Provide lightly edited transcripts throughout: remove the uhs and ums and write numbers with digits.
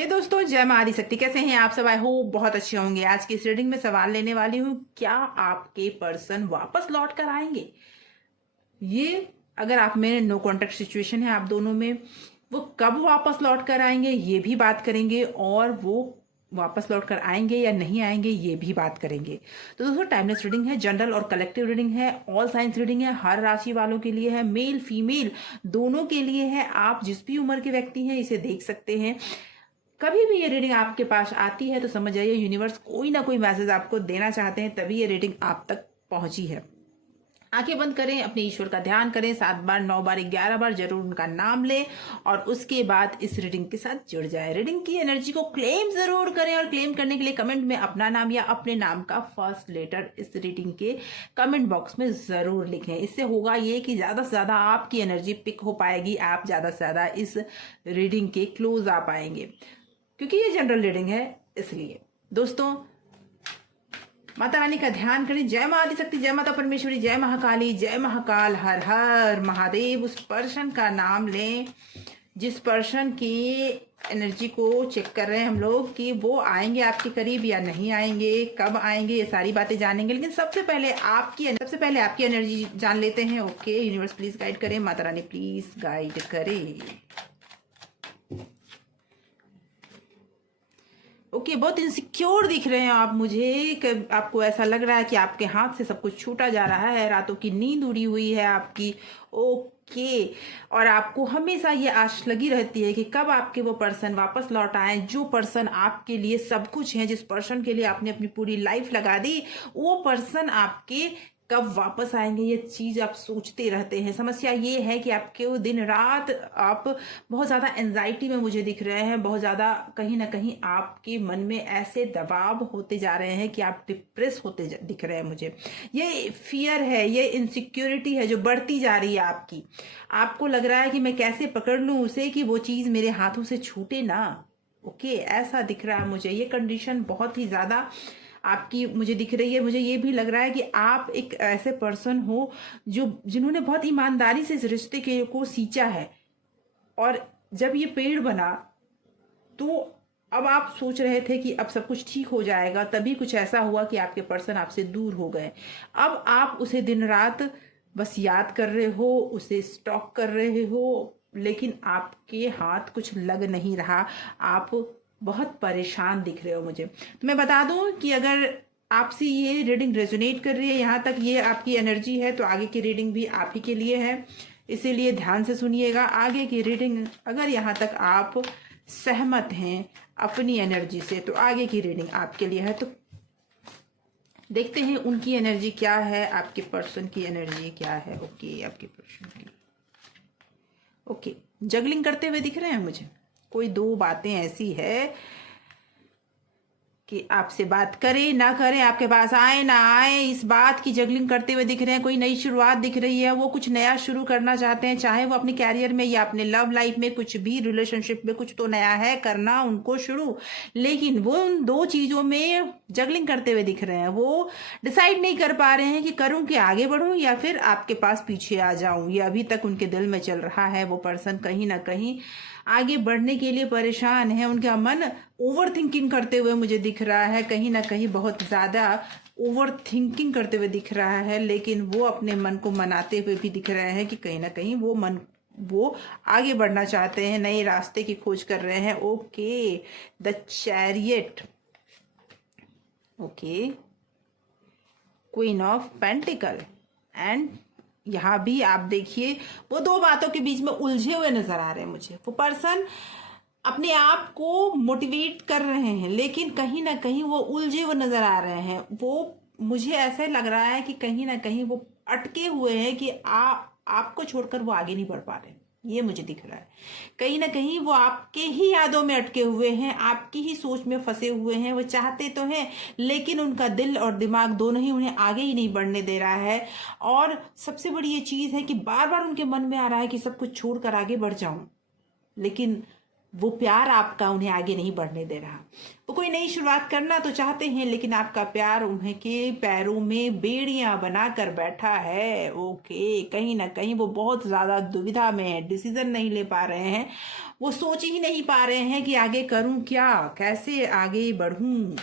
हे दोस्तों, जय मां आदिशक्ति। कैसे हैं आप सब? आई होप बहुत अच्छे होंगे। आज की इस रीडिंग में सवाल लेने वाली हूँ, क्या आपके पर्सन वापस लौट कर आएंगे? ये अगर आप में नो कॉन्टेक्ट सिचुएशन है आप दोनों में, वो कब वापस लौट कर आएंगे ये भी बात करेंगे, और वो वापस लौट कर आएंगे या नहीं आएंगे ये भी बात करेंगे। तो दोस्तों, टाइमलेस रीडिंग है, जनरल और कलेक्टिव रीडिंग है, ऑल साइंस रीडिंग है, हर राशि वालों के लिए है, मेल फीमेल दोनों के लिए है। आप जिस भी उम्र के व्यक्ति हैं इसे देख सकते हैं। कभी भी ये रीडिंग आपके पास आती है तो समझ जाइए यूनिवर्स कोई ना कोई मैसेज आपको देना चाहते हैं, तभी ये रीडिंग आप तक पहुंची है। आंखें बंद करें, अपने ईश्वर का ध्यान करें, 7 बार 9 बार 11 बार जरूर उनका नाम लें और उसके बाद इस रीडिंग के साथ जुड़ जाए। रीडिंग की एनर्जी को क्लेम जरूर करें और क्लेम करने के लिए कमेंट में अपना नाम या अपने नाम का फर्स्ट लेटर इस रीडिंग के कमेंट बॉक्स में जरूर लिखें। इससे होगा ये कि ज्यादा से ज्यादा आपकी एनर्जी पिक हो पाएगी, आप ज्यादा से ज्यादा इस रीडिंग के क्लोज आ पाएंगे, क्योंकि ये जनरल रीडिंग है। इसलिए दोस्तों, माता रानी का ध्यान करें। जय मां आदिशक्ति, जय माता परमेश्वरी, जय महाकाली, जय महाकाल, हर हर महादेव। उस पर्सन का नाम लें जिस पर्सन की एनर्जी को चेक कर रहे हैं हम लोग कि वो आएंगे आपके करीब या नहीं आएंगे, कब आएंगे, ये सारी बातें जानेंगे। लेकिन सबसे पहले आपकी एनर्जी जान लेते हैं। ओके यूनिवर्स प्लीज गाइड करें, माता रानी प्लीज गाइड करें। ओके बहुत इनसिक्योर दिख रहे हैं आप मुझे, कि आपको ऐसा लग रहा है कि आपके हाथ से सब कुछ छूटा जा रहा है, रातों की नींद उड़ी हुई है आपकी। ओके, और आपको हमेशा ये आश लगी रहती है कि कब आपके वो पर्सन वापस लौट आए, जो पर्सन आपके लिए सब कुछ है, जिस पर्सन के लिए आपने अपनी पूरी लाइफ लगा दी, वो पर्सन आपके कब वापस आएंगे ये चीज आप सोचते रहते हैं। समस्या ये है कि आपके वो दिन रात आप बहुत ज्यादा एंजाइटी में मुझे दिख रहे हैं, बहुत ज्यादा कहीं ना कहीं आपके मन में ऐसे दबाव होते जा रहे हैं कि आप डिप्रेस होते दिख रहे हैं मुझे। ये फियर है, ये इनसिक्योरिटी है जो बढ़ती जा रही है आपकी। आपको लग रहा है कि मैं कैसे पकड़ लूं उसे कि वो चीज मेरे हाथों से छूटे ना। ओके ऐसा दिख रहा है मुझे। ये कंडीशन बहुत ही ज्यादा आपकी मुझे दिख रही है। मुझे ये भी लग रहा है कि आप एक ऐसे पर्सन हो जिन्होंने बहुत ईमानदारी से इस रिश्ते के को सींचा है, और जब ये पेड़ बना तो अब आप सोच रहे थे कि अब सब कुछ ठीक हो जाएगा, तभी कुछ ऐसा हुआ कि आपके पर्सन आपसे दूर हो गए। अब आप उसे दिन रात बस याद कर रहे हो, उसे स्टॉक कर रहे हो, लेकिन आपके हाथ कुछ लग नहीं रहा। आप बहुत परेशान दिख रहे हो मुझे। तो मैं बता दूं कि अगर आपसे ये रीडिंग रेजोनेट कर रही है, यहाँ तक ये आपकी एनर्जी है, तो आगे की रीडिंग भी आप ही के लिए है, इसीलिए ध्यान से सुनिएगा। आगे की रीडिंग अगर यहाँ तक आप सहमत हैं अपनी एनर्जी से, तो आगे की रीडिंग आपके लिए है। तो देखते हैं उनकी एनर्जी क्या है, आपके पर्सन की एनर्जी क्या है। ओके आपके पर्सन की ओके जगलिंग करते हुए दिख रहे हैं मुझे। कोई दो बातें ऐसी है कि आपसे बात करे ना करे, आपके पास आए ना आए, इस बात की जगलिंग करते हुए दिख रहे हैं। कोई नई शुरुआत दिख रही है, वो कुछ नया शुरू करना चाहते हैं, चाहे वो अपने कैरियर में या अपने लव लाइफ में, कुछ भी रिलेशनशिप में कुछ तो नया है करना उनको शुरू, लेकिन वो उन दो चीजों में जगलिंग करते हुए दिख रहे हैं। वो डिसाइड नहीं कर पा रहे हैं कि करूं कि आगे बढ़ूं या फिर आपके पास पीछे आ जाऊं। ये अभी तक उनके दिल में चल रहा है। वो पर्सन कहीं ना कहीं आगे बढ़ने के लिए परेशान है। उनका मन ओवर थिंकिंग करते हुए मुझे दिख रहा है, कहीं ना कहीं बहुत ज्यादा ओवर थिंकिंग करते हुए दिख रहा है, लेकिन वो अपने मन को मनाते हुए भी दिख रहे हैं कि कहीं ना कहीं वो आगे बढ़ना चाहते हैं, नए रास्ते की खोज कर रहे हैं। Okay the chariot, okay queen of pentacle, and यहाँ भी आप देखिए वो दो बातों के बीच में उलझे हुए नजर आ रहे हैं मुझे। वो पर्सन अपने आप को मोटिवेट कर रहे हैं, लेकिन कहीं ना कहीं वो उलझे हुए नजर आ रहे हैं। वो मुझे ऐसे लग रहा है कि कहीं ना कहीं वो अटके हुए हैं कि आपको छोड़कर वो आगे नहीं बढ़ पा रहे। ये मुझे दिख रहा है। कहीं ना कहीं वो आपके ही यादों में अटके हुए हैं, आपकी ही सोच में फंसे हुए हैं। वो चाहते तो हैं, लेकिन उनका दिल और दिमाग दोनों ही उन्हें आगे ही नहीं बढ़ने दे रहा है। और सबसे बड़ी ये चीज है कि बार बार उनके मन में आ रहा है कि सब कुछ छोड़कर आगे बढ़ जाऊं, लेकिन वो प्यार आपका उन्हें आगे नहीं बढ़ने दे रहा। वो कोई नई शुरुआत करना तो चाहते हैं, लेकिन आपका प्यार उन्हें के पैरों में बेड़ियां बनाकर बैठा है। ओके कहीं ना कहीं वो बहुत ज्यादा दुविधा में है, डिसीजन नहीं ले पा रहे हैं। वो सोच ही नहीं पा रहे हैं कि आगे करूं क्या, कैसे आगे बढ़ूं।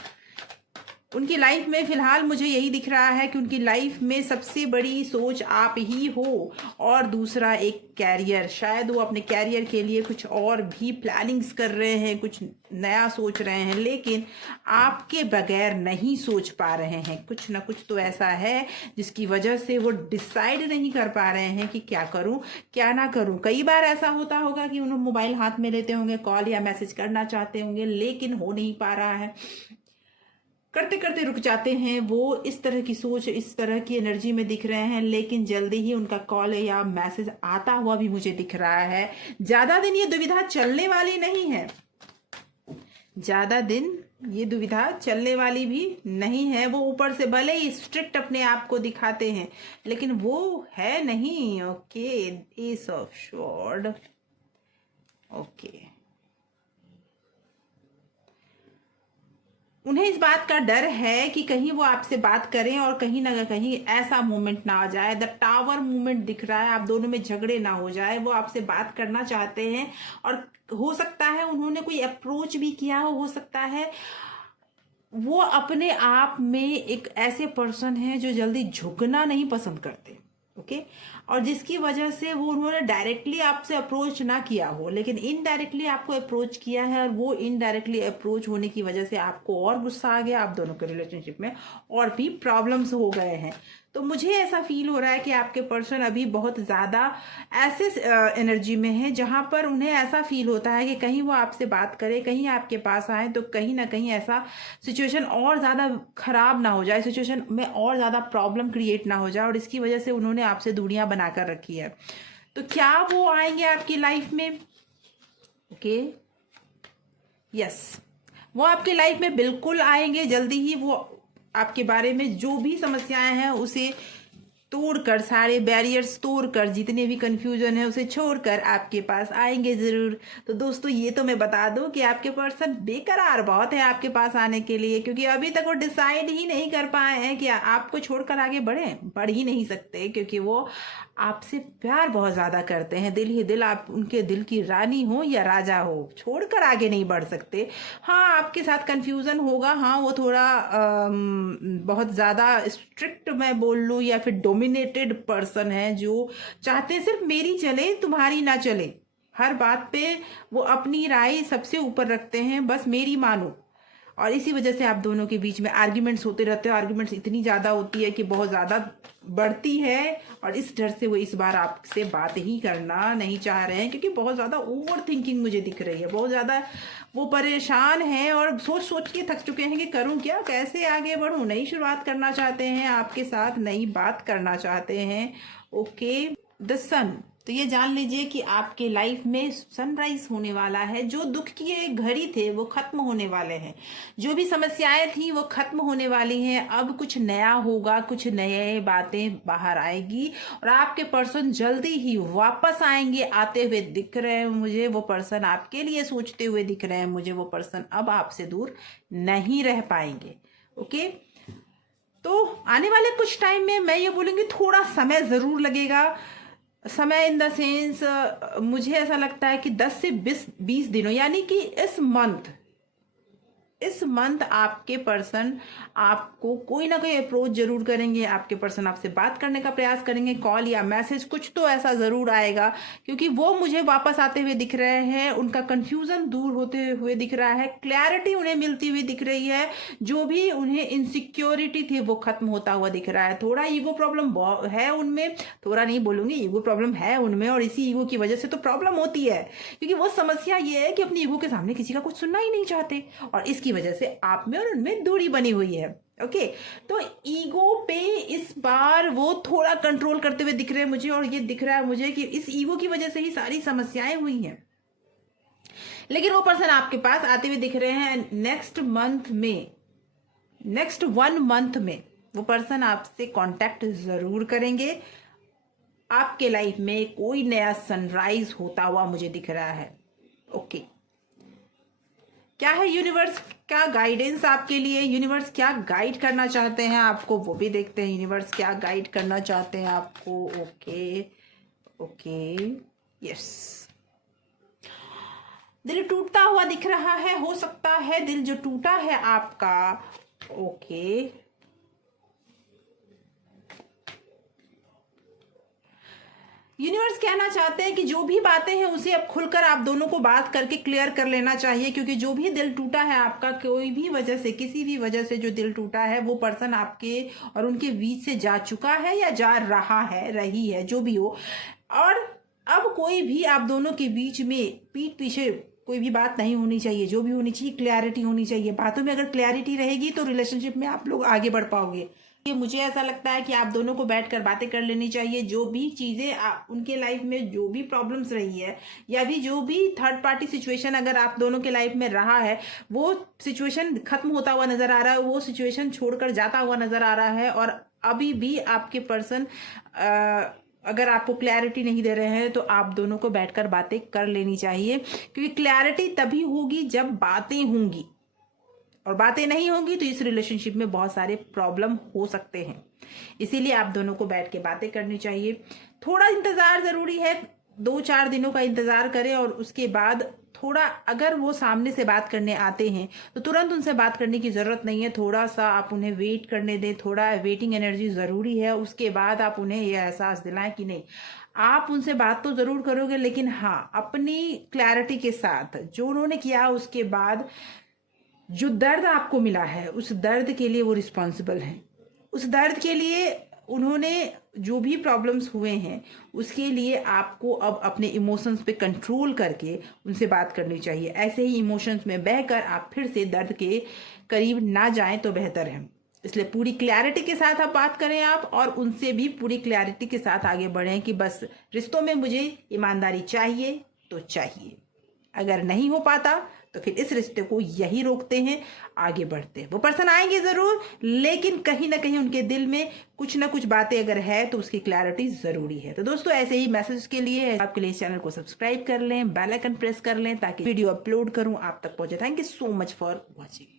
उनकी लाइफ में फिलहाल मुझे यही दिख रहा है कि उनकी लाइफ में सबसे बड़ी सोच आप ही हो, और दूसरा एक कैरियर। शायद वो अपने कैरियर के लिए कुछ और भी प्लानिंग्स कर रहे हैं, कुछ नया सोच रहे हैं, लेकिन आपके बगैर नहीं सोच पा रहे हैं। कुछ ना कुछ तो ऐसा है जिसकी वजह से वो डिसाइड नहीं कर पा रहे हैं कि क्या करूं क्या ना करूं। कई बार ऐसा होता होगा कि उन्होंने मोबाइल हाथ में लेते होंगे, कॉल या मैसेज करना चाहते होंगे, लेकिन हो नहीं पा रहा है, करते करते रुक जाते हैं। वो इस तरह की सोच, इस तरह की एनर्जी में दिख रहे हैं, लेकिन जल्दी ही उनका कॉल या मैसेज आता हुआ भी मुझे दिख रहा है। ज्यादा दिन ये दुविधा चलने वाली नहीं है, ज्यादा दिन ये दुविधा चलने वाली भी नहीं है। वो ऊपर से भले ही स्ट्रिक्ट अपने आप को दिखाते हैं, लेकिन वो है नहीं। Okay, S of sword. Okay, उन्हें इस बात का डर है कि कहीं वो आपसे बात करें और कहीं ना कहीं ऐसा मोमेंट ना आ जाए, द टावर मोमेंट दिख रहा है, आप दोनों में झगड़े ना हो जाए। वो आपसे बात करना चाहते हैं, और हो सकता है उन्होंने कोई अप्रोच भी किया हो सकता है वो अपने आप में एक ऐसे पर्सन हैं जो जल्दी झुकना नहीं पसंद करते। ओके, और जिसकी वजह से वो उन्होंने डायरेक्टली आपसे अप्रोच ना किया हो, लेकिन इनडायरेक्टली आपको अप्रोच किया है, और वो इनडायरेक्टली अप्रोच होने की वजह से आपको और गुस्सा आ गया, आप दोनों के रिलेशनशिप में और भी प्रॉब्लम्स हो गए हैं। तो मुझे ऐसा फील हो रहा है कि आपके पर्सन अभी बहुत ज़्यादा ऐसे एनर्जी में है जहां पर उन्हें ऐसा फील होता है कि कहीं वो आपसे बात करे, कहीं आपके पास आए, तो कहीं ना कहीं ऐसा सिचुएशन और ज़्यादा खराब ना हो जाए, सिचुएशन में और ज़्यादा प्रॉब्लम क्रिएट ना हो जाए, और इसकी वजह से उन्होंने आपसे दूरियां बनाकर रखी है। तो क्या वो आएंगे आपकी लाइफ में? ओके, यस, वो आपकी लाइफ में बिल्कुल आएंगे जल्दी ही। वो आपके बारे में जो भी समस्याएं हैं उसे तोड़कर, सारे बैरियर्स तोड़कर, जितने भी कंफ्यूजन है उसे छोड़कर आपके पास आएंगे जरूर। तो दोस्तों, ये तो मैं बता दूं कि आपके पर्सन बेकरार बहुत है आपके पास आने के लिए, क्योंकि अभी तक वो डिसाइड ही नहीं कर पाए हैं कि आपको छोड़कर आगे बढ़ ही नहीं सकते, क्योंकि वो आपसे प्यार बहुत ज्यादा करते हैं, दिल ही दिल। आप उनके दिल की रानी हो या राजा हो, छोड़कर आगे नहीं बढ़ सकते। हाँ, आपके साथ कंफ्यूजन होगा, हाँ वो थोड़ा बहुत ज्यादा स्ट्रिक्ट मैं बोल लूँ या फिर डोमिनेटेड पर्सन है, जो चाहते हैं सिर्फ मेरी चले, तुम्हारी ना चले। हर बात पे वो अपनी राय सबसे ऊपर रखते हैं, बस मेरी मानो। और इसी वजह से आप दोनों के बीच में आर्ग्यूमेंट्स होते रहते हैं। आर्ग्यूमेंट्स इतनी ज़्यादा होती है कि बहुत ज़्यादा बढ़ती है, और इस डर से वो इस बार आपसे बात ही करना नहीं चाह रहे हैं, क्योंकि बहुत ज़्यादा ओवर थिंकिंग मुझे दिख रही है, बहुत ज़्यादा वो परेशान हैं और सोच सोच के थक चुके हैं कि करूं क्या, कैसे आगे बढ़ूं। नई शुरुआत करना चाहते हैं आपके साथ, नई बात करना चाहते हैं। ओके, द सन। तो ये जान लीजिए कि आपके लाइफ में सनराइज होने वाला है। जो दुख की एक घड़ी थे वो खत्म होने वाले हैं, जो भी समस्याएं थी वो खत्म होने वाली हैं। अब कुछ नया होगा, कुछ नए बातें बाहर आएगी, और आपके पर्सन जल्दी ही वापस आएंगे, आते हुए दिख रहे हैं मुझे। वो पर्सन आपके लिए सोचते हुए दिख रहे हैं मुझे। वो पर्सन अब आपसे दूर नहीं रह पाएंगे। ओके, तो आने वाले कुछ टाइम में मैं ये बोलूँगी थोड़ा समय ज़रूर लगेगा। समय इन द सेंस, मुझे ऐसा लगता है कि 10 से 20 दिनों, यानी कि इस मंथ आपके पर्सन आपको कोई ना कोई अप्रोच जरूर करेंगे। आपके पर्सन आपसे बात करने का प्रयास करेंगे, कॉल या मैसेज कुछ तो ऐसा जरूर आएगा, क्योंकि वो मुझे वापस आते हुए दिख रहे हैं। उनका कंफ्यूजन दूर होते हुए दिख रहा है, क्लैरिटी उन्हें मिलती हुई दिख रही है, जो भी उन्हें इनसिक्योरिटी थी वो खत्म होता हुआ दिख रहा है। थोड़ा ईगो प्रॉब्लम है उनमें, थोड़ा नहीं बोलूंगी, ईगो प्रॉब्लम है उनमें, और इसी ईगो की वजह से तो प्रॉब्लम होती है, क्योंकि वो समस्या ये है कि अपनी ईगो के सामने किसी का कुछ सुनना ही नहीं चाहते, और इसकी वजह से आप में और उनमें दूरी बनी हुई है। ओके, तो ईगो पे इस बार वो थोड़ा कंट्रोल करते हुए दिख रहे हैं मुझे, और ये दिख रहा है मुझे कि इस ईगो की वजह से ही सारी समस्याएं हुई हैं। लेकिन वो पर्सन आपके पास आते हुए दिख रहे हैं नेक्स्ट 1 मंथ में वो पर्सन आपसे कांटेक्ट जरूर करेंगे। आपके लाइफ में कोई नया सनराइज होता हुआ मुझे दिख रहा है। ओके, क्या है यूनिवर्स का गाइडेंस आपके लिए? यूनिवर्स क्या गाइड करना चाहते हैं आपको, वो भी देखते हैं। यूनिवर्स क्या गाइड करना चाहते हैं आपको? Okay, okay, yes. दिल टूटता हुआ दिख रहा है, हो सकता है दिल जो टूटा है आपका। ओके, यूनिवर्स कहना चाहते हैं कि जो भी बातें हैं उसे अब खुलकर आप दोनों को बात करके क्लियर कर लेना चाहिए, क्योंकि जो भी दिल टूटा है आपका, कोई भी वजह से, किसी भी वजह से जो दिल टूटा है, वो पर्सन आपके और उनके बीच से जा चुका है या जा रहा है, रही है, जो भी हो। और अब कोई भी आप दोनों के बीच में पीठ पीछे कोई भी बात नहीं होनी चाहिए। जो भी होनी चाहिए क्लैरिटी होनी चाहिए। बातों में अगर क्लैरिटी रहेगी तो रिलेशनशिप में आप लोग आगे बढ़ पाओगे। मुझे ऐसा लगता है कि आप दोनों को बैठकर बातें कर लेनी चाहिए। जो भी चीजें उनके लाइफ में जो भी प्रॉब्लम्स रही है, या भी जो भी थर्ड पार्टी सिचुएशन अगर आप दोनों के लाइफ में रहा है, वो सिचुएशन खत्म होता हुआ नजर आ रहा है, वो सिचुएशन छोड़कर जाता हुआ नजर आ रहा है। और अभी भी आपके पर्सन अगर आपको क्लैरिटी नहीं दे रहे हैं तो आप दोनों को बैठकर बातें कर लेनी चाहिए, क्योंकि क्लैरिटी तभी होगी जब बातें होंगी, और बातें नहीं होंगी तो इस रिलेशनशिप में बहुत सारे प्रॉब्लम हो सकते हैं। इसीलिए आप दोनों को बैठ के बातें करनी चाहिए। थोड़ा इंतजार जरूरी है, 2-4 दिनों का इंतजार करें, और उसके बाद थोड़ा अगर वो सामने से बात करने आते हैं तो तुरंत उनसे बात करने की जरूरत नहीं है। थोड़ा सा आप उन्हें वेट करने दें, थोड़ा वेटिंग एनर्जी जरूरी है। उसके बाद आप उन्हें यह एहसास दिलाएं कि नहीं, आप उनसे बात तो जरूर करोगे, लेकिन हाँ, अपनी क्लैरिटी के साथ। जो उन्होंने किया उसके बाद जो दर्द आपको मिला है, उस दर्द के लिए वो रिस्पॉन्सिबल हैं। उस दर्द के लिए उन्होंने जो भी प्रॉब्लम्स हुए हैं, उसके लिए आपको अब अपने इमोशंस पे कंट्रोल करके उनसे बात करनी चाहिए। ऐसे ही इमोशंस में बहकर आप फिर से दर्द के करीब ना जाएं तो बेहतर है। इसलिए पूरी क्लैरिटी के साथ आप बात करें आप, और उनसे भी पूरी क्लैरिटी के साथ आगे बढ़ें कि बस रिश्तों में मुझे ईमानदारी चाहिए तो चाहिए। अगर नहीं हो पाता तो फिर इस रिश्ते को यही रोकते हैं, आगे बढ़ते हैं। वो पर्सन आएंगे जरूर, लेकिन कहीं ना कहीं उनके दिल में कुछ ना कुछ बातें अगर है तो उसकी क्लैरिटी जरूरी है। तो दोस्तों, ऐसे ही मैसेज के लिए आपके लिए इस चैनल को सब्सक्राइब कर लें, बेल आइकन प्रेस कर लें, ताकि वीडियो अपलोड करूं आप तक पहुंचे। Thank you so much for watching.